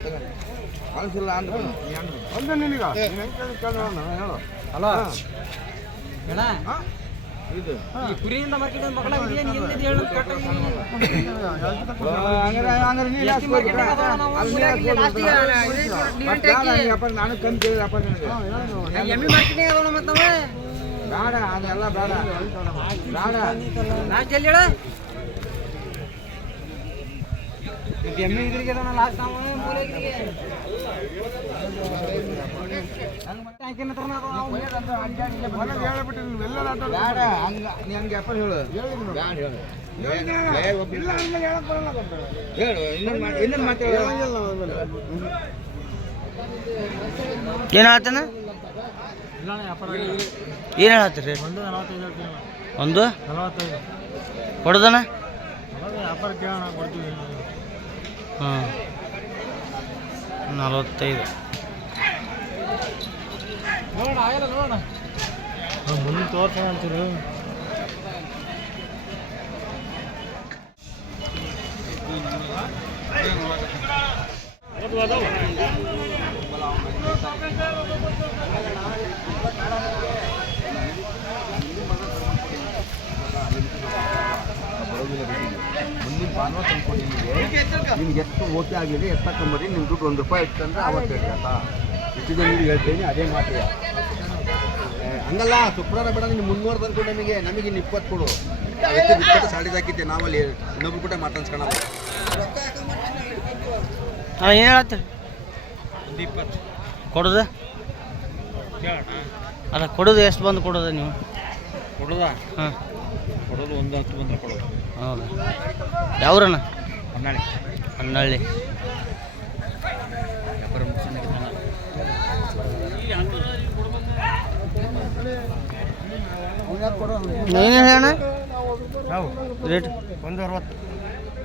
ಕಳಿಸಿಲ್ಲ ಅಂದ್ರೆ ಒಂದು ನಿನಗ ಅಲ್ಲ ಹೇಳ ಇದು ಈ ಕುರಿಯಿಂದ ಮಾರ್ಕೆಟ್ ಮಕ್ಕಳ ಏನು ಎಲ್ಲಿದೆ ಹೇಳು ಕರೆಕ್ಟಾಗಿ ಹಂಗಾರೆ ನೀನು ಎಷ್ಟು ಮಾರ್ಕೆಟ್ ಅದಾವ ನಾವು ಊರಾಗಿಲ್ಲ ಲಾಸ್ಟಿಗೆ ಡಿವೆಂಟ್ ಹಾಕಿ ವ್ಯಾಪಾರ ನಾನು ಕಮ್ಮಿ ಕೇಳಿ ವ್ಯಾಪಾರ ನನಗೆ ಎಮ್ಮಿ ಮಾರ್ಕೆಟ್ ಅದಾವ ಮತ್ತವ ಬೇಡ ಅದೆಲ್ಲ ಬೇಡ ಬೇಡ ಲಾಸ್ಟ್ ಎಲ್ಲಿ ಹೇಳ ಎಮ್ಮಿ ಇದ್ರಿಗೆ ಅದಾವ ಲಾಸ್ಟ್ ನಾವು ಊರಾಗಿರಿಗೆ ಹೇಳ್ಬಿಟ್ಟು ನೀವೆಲ್ಲ ಬೇಡ ಹಂಗೆ ಹಂಗೆ ವ್ಯಾಪಾರ ಹೇಳು ಹೇಳು ಇನ್ನೊಂದು ಮಾತಾಡ ಏನು ಹೇಳ್ತಾನ ಏನು ಹೇಳತ್ತೀರಿ ಒಂದು ಕೊಡೋದನ ವ್ಯಾಪಾರ ಕೇಳೋಣ ಕೊಡ್ತೀವಿ ಹಾಂ 45 ನೋಡೋಣ ಆಗಲ್ಲ ನೋಡೋಣ ಮುಂದೆ ತೋರ್ಸೋಣ ಅಂತೀರಿ ಮುಂದಿನ ಭಾನುವಾರ ತಂದ್ಕೊಂಡು ನಿಮ್ಗೆ ಎಷ್ಟು ಓಕೆ ಆಗಿದೆ ಎತ್ತಕೊಂಬರಿ ನಿಮ್ಮ ದುಡ್ಡು ₹1 ಇತ್ತಂದ್ರೆ ಅವತ್ತು ಹೇಳ್ತಾ ಇಷ್ಟು ಜನ ಹೇಳ್ತೀನಿ ಅದೇ ಮಾತಿದೆ ಹಂಗಲ್ಲ ಶುಕ್ರವಾರ ಬೇಡ ನೀನು 300 ತಂದ್ಕೊಂಡು ನಮಗೆ ಇನ್ನು 20 ಕೊಡು 20 ಸಾಡಿದ ಹಾಕಿದ್ದೆ ನಾವಲ್ಲಿ ಇನ್ನೊಬ್ರು ಕೂಡ ಮಾತಾಡ್ಸ್ಕೊಳಲ್ಲ ಹಾಂ ಏನು ಹೇಳತ್ತೀರಿ ಕೊಡೋದು ಅಲ್ಲ ಕೊಡೋದು ಎಷ್ಟು ಬಂದು ಕೊಡೋದು ನೀವು ಕೊಡೋದಾ ಹಾಂ ಕೊಡೋದು 110 ಬಂದ್ರೆ ಕೊಡೋದು ಹೌದಾ ಯಾವ್ರಣ್ಣ ಹೊನ್ನಾಳಿ ಹೊನ್ನಳ್ಳಿ ವ್ಯಾಪಾರ ನೀನು ಹೇಳಣ್ಣ ನಾವು ರೇಟ್ 160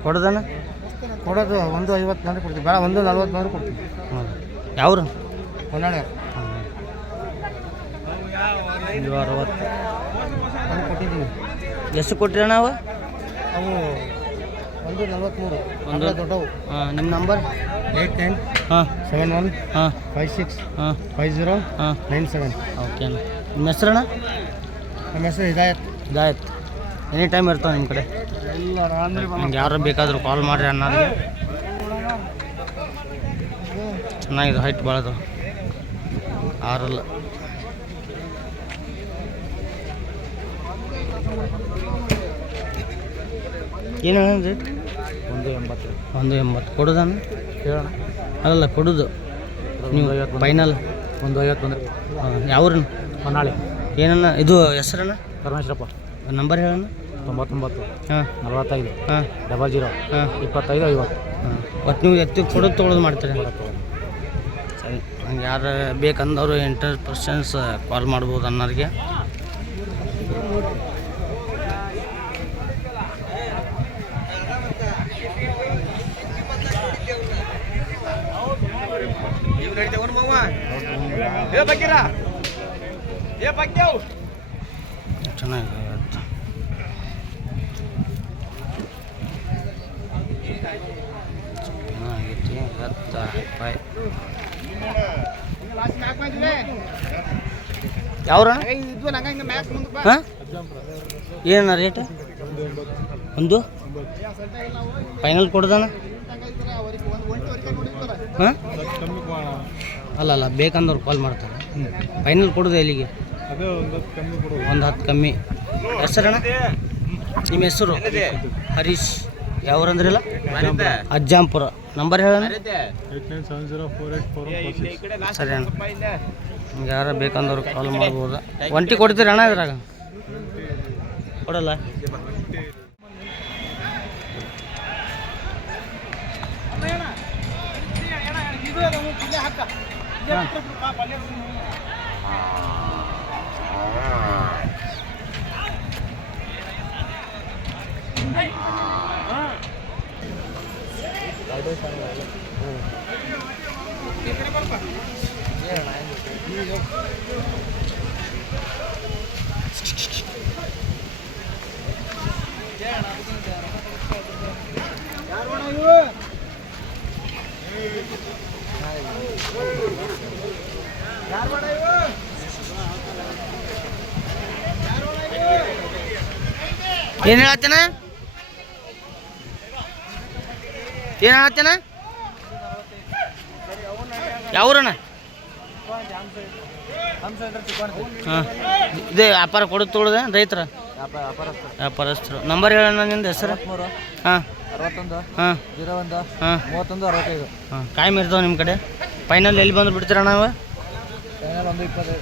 ಕೊಡೋದಣ್ಣ ಕೊಡೋದು 150 ಮಂದಿ ಕೊಡ್ತೀವಿ ಬೇಡ 140 ಮಂದಿ ಕೊಡ್ತೀವಿ ಹೌದು ಯಾವ್ರು ಹೊನ್ನಾಳಿ 160 ಮಂದಿ ಕೊಟ್ಟಿದ್ದೀವಿ ಎಷ್ಟು ಕೊಟ್ಟಿರಿ ನಾವು ಅವು 143 ಒಂದು ದೊಡ್ಡವು ಹಾಂ ನಿಮ್ಮ ನಂಬರ್ 89 ಹಾಂ 71 ಹಾಂ 56 ಹಾಂ 50 ಹಾಂ 97 ಓಕೆ ಅಣ್ಣ ನಿಮ್ಮ ಹೆಸ್ರಣ್ಣ ನಮ್ಮ ಹೆಸರು ಹಿದಾಯತ್ ಇದಾಯ್ತು ಎನಿ ಟೈಮ್ ಇರ್ತಾವೆ ನಿಮ್ಮ ಕಡೆ ಎಲ್ಲ ನಿಮ್ಗೆ ಯಾರು ಬೇಕಾದರೂ ಕಾಲ್ ಮಾಡಿರಿ ಅಣ್ಣರಿಗೆ ಚೆನ್ನಾಗಿದೆ ಹೈಟ್ ಭಾಳದು ಆರಲ್ಲ ಏನು ರೇಟ್ 180 180 ಕೊಡೋದಣ್ಣ ಹೇಳೋಣ ಅಲ್ಲಲ್ಲ ಕೊಡೋದು ನೀವು ಫೈನಲ್ 150 ಬಂದರೆ ಯಾವ್ರನ್ನ ಹೊನ್ನಾಳಿ ಏನನ್ನ ಇದು ಹೆಸರಣ್ಣ ಪರಮೇಶ್ವರಪ್ಪ ನಂಬರ್ ಹೇಳಣ್ಣ 99 ಹಾಂ 45 ಹಾಂ 00 ಹಾಂ 25 50 ಹಾಂ ಒಟ್ಟು ನೀವು ಎತ್ತಿ ಕೊಡೋದು ತೊಗೊಳೋದು ಮಾಡ್ತೀರಿ ಸರಿ ಹಂಗೆ ಯಾರು ಬೇಕಂದವರು ಪರ್ಸನ್ಸ್ ಕಾಲ್ ಮಾಡ್ಬೋದು ಅನ್ನೋರಿಗೆ ಚೆನ್ನಾಗಿದೆ ಇವತ್ತು ಚೆನ್ನಾಗೈತಿ 10 ರೂಪಾಯಿ ಯಾವ್ರಣ್ಣ ಹಾಂ ಏನಣ್ಣ ರೇಟ್ ಒಂದು ಫೈನಲ್ ಕೊಡ್ದಣ್ಣ ಹಾಂ ಅಲ್ಲ ಬೇಕಂದವ್ರು ಕಾಲ್ ಮಾಡ್ತಾರೆ ಫೈನಲ್ ಕೊಡೋದು ಎಲ್ಲಿಗೆ ಅದೇ ಒಂದು ಕಮ್ಮಿ ಕೊಡು ಒಂದು 10 ಕಮ್ಮಿ ಹೆಸರಣ್ಣ ನಿಮ್ಮ ಹೆಸರು ಹರೀಶ್ ಯಾವ್ರಂದ್ರಿಲ್ಲ ಅಜ್ಜಾಂಪುರ ನಂಬರ್ ಹೇಳಣ್ಣ 8970484146 ಸರಿ ಅಣ್ಣ ನಿಮ್ಗೆ ಯಾರು ಬೇಕಂದವ್ರು ಕಾಲ್ ಮಾಡ್ಬೋದು ಒಂಟಿ ಕೊಡ್ತೀರಿ ಅಣ್ಣ ಇದ್ರಾಗ ಕೊಡಲ್ಲ ಏನು ಹೇಳತ್ತೇನ ಏನು ಹೇಳತ್ತೇನ ಯಾವ್ರಣ್ಣ ಹಾಂ ಇದೇ ವ್ಯಾಪಾರ ಕೊಡೋದು ತೊಗೊಳೋದ ರೈತರ ವ್ಯಾಪಾರಸ್ಥರು ನಂಬರ್ ಹೇಳೋಣ ನಿಂದು ಹೆಸರು ಹಾಂ 61 ಹಾಂ 01 ಹಾಂ 31 65 ಹಾಂ ಕಾಯಂ ಇರ್ತಾವೆ ನಿಮ್ಮ ಕಡೆ ಫೈನಲ್ ಎಲ್ಲಿ ಬಂದು ಬಿಡ್ತೀರ ನಾವು ಫೈನಲ್ 125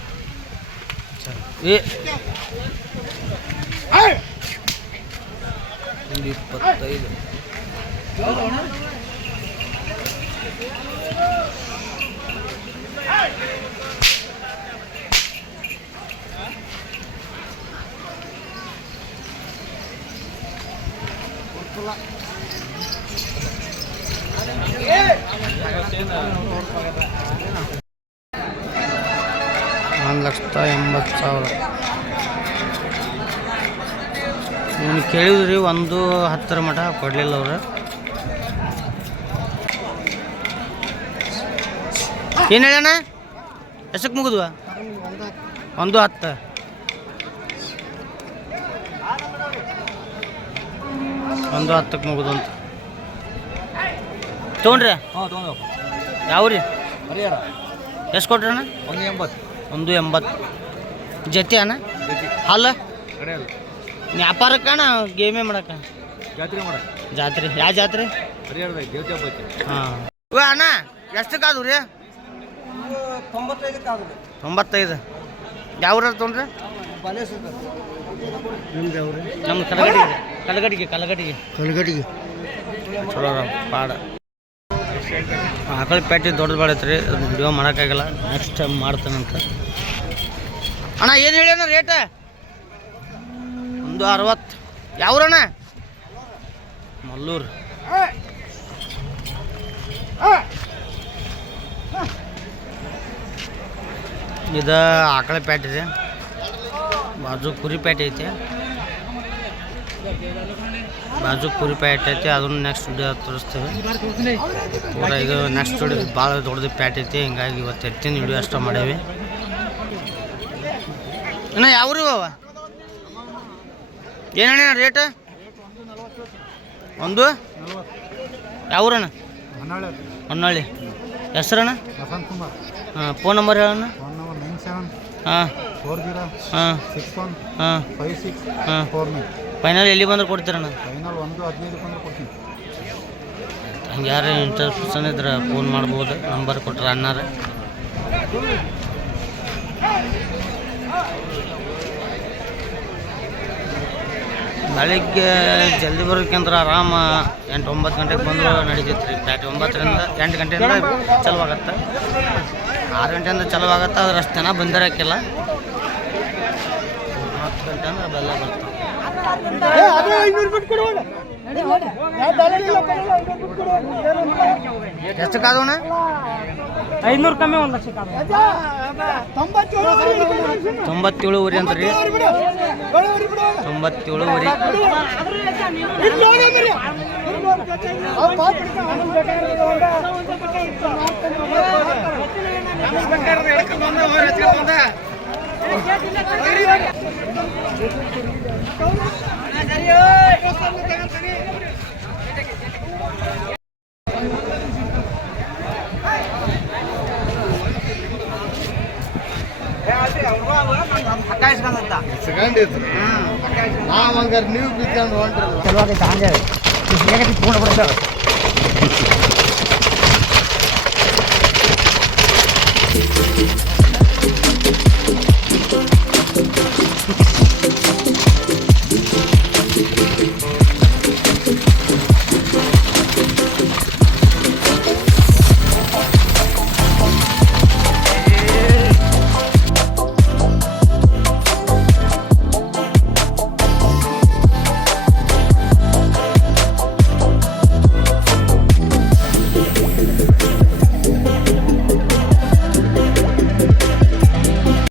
ಏ 125 1,80,000 ನೀನು ಕೇಳಿದ್ರಿ 110 ಮಟ ಕೊಡಲಿಲ್ಲ ಅವರು ಏನು ಹೇಳಣ್ಣ ಎಷ್ಟಕ್ಕೆ ಮುಗಿದ್ವ 110 110ಕ್ಕೆ ಮುಗಿದು ಅಂತ ತೊಗೊಂಡ್ರಿ ಹಾಂ ತೊಗೊಂಡು ಯಾವ ರೀ ಹರಿಹರ ಎಷ್ಟು ಕೊಟ್ರಣ್ಣ 180 180 ಜೊತೆ ಅಣ್ಣ ಹಾಲು ಕಡೆಯಲ್ಲ ವ್ಯಾಪಾರಕ್ಕೆ ಅಣ್ಣ ಗೇಮೇ ಮಾಡಕ್ಕ ಜಾತ್ರೆ ಮಾಡ ಜಾತ್ರೆ ಯಾವ ಜಾತ್ರೆ ಹರಿಹರದಾಗ ದೇವತೆ ಹಬ್ಬ ಐತಿ ಹಾಂ ಅಣ್ಣ ಎಷ್ಟಕ್ಕಾದವು ರೀ 95 ಆಗುತ್ತೆ 95 ಯಾವ ಊರಲ್ಲಿ ತೊಗೊಂಡ್ರೆ ಬಾಲೇಶ್ವರ ನಮ್ಮ ಕಲಗಟ್ಟಿಗೆ ಚಲೋ ಪಾಡ ಆಕಳ ಪ್ಯಾಟಿ ದೊಡ್ಡದು ಬಾಳೈತ್ರಿ ಅದನ್ನ ವಿಡಿಯೋ ಮಾಡೋಕ್ಕಾಗಲ್ಲ ನೆಕ್ಸ್ಟ್ ಟೈಮ್ ಮಾಡ್ತಾನಂತ ಅಣ್ಣ ಏನು ಹೇಳ್ಯಾನ ರೇಟ 160 ಯಾವ್ರಣ್ಣ ಮಲ್ಲೂರು ಇದು ಆಕಳ ಪ್ಯಾಟ್ ಇದೆ ಬಾಜು ಕುರಿ ಪ್ಯಾಟ್ ಐತಿ ಅದನ್ನು ನೆಕ್ಸ್ಟ್ ವಿಡಿಯೋ ತೋರಿಸ್ತೇವೆ ಪೂರ ಇದು ನೆಕ್ಸ್ಟ್ ವಿಡಿಯೋ ಭಾಳ ದೊಡ್ಡದು ಪ್ಯಾಟ್ ಐತಿ ಹಿಂಗಾಗಿ ಇವತ್ತು ಎತ್ತಿನ ವಿಡಿಯೋ ಅಷ್ಟ ಮಾಡೇವಿ ಇನ್ನು ಯಾವ್ರಿ ಅವ ಏನಣ್ಣ ರೇಟ್ ಒಂದು ಯಾವ್ರಣ್ಣ ಹೊನ್ನಾಳಿ ಹೆಸ್ರಣ್ಣ ಹಾಂ ಫೋನ್ ನಂಬರ್ ಹೇಳಣ್ಣ ಹಾಂ 40 ಹಾಂ 61 ಹಾಂ 56 ಹಾಂ 49 ಫೈನಲ್ ಎಲ್ಲಿ ಬಂದ್ರೆ ಕೊಡ್ತೀರಣ್ಣ ಫೈನಲ್ 115 ಬಂದ್ರೆ ಕೊಡ್ತೀನಿ ಹಂಗೆ ಯಾರು ಇಂಟ್ರೆಸ್ಟ್ ಇದ್ರೆ ಫೋನ್ ಮಾಡ್ಬೋದು ನಂಬರ್ ಕೊಟ್ರೆ ಅಣ್ಣಾರ ಬೆಳಿಗ್ಗೆ ಜಲ್ದಿ ಬರೋಕ್ಕಂದ್ರೆ ಆರಾಮ 8-9 ಗಂಟೆಗೆ ಬಂದರೂ ನಡೀತೈತೆ ರೀ ಪ್ಯಾಟಿ 9ರಿಂದ 8 ಗಂಟೆಯಿಂದ ಚಲುವಾಗತ್ತೆ 6 ಗಂಟೆಯಿಂದ ಚಲುವಾಗತ್ತೆ ಆದ್ರೆ ಅಷ್ಟು ಜನ ಬಂದಿರೋಕ್ಕಿಲ್ಲ 10 ಗಂಟೆ ಅಂದ್ರೆ ಬೆಲ್ಲ ಬರ್ತಾವೆ ಎಷ್ಟಕ್ಕಾದವಣ್ಣ 500 ಕಮ್ಮಿ 1 ಲಕ್ಷ 97 ಅಂತ ರೀ ನೀವು ಬಿದ್ಕೊಂಡು ಹೊಂಟ್ರಲ್ಲ ಚಲುವಾಗೈತೆ ಹಂಗೆ ಪೂರ್ಣ ಬಿಡ್ತಾರೆ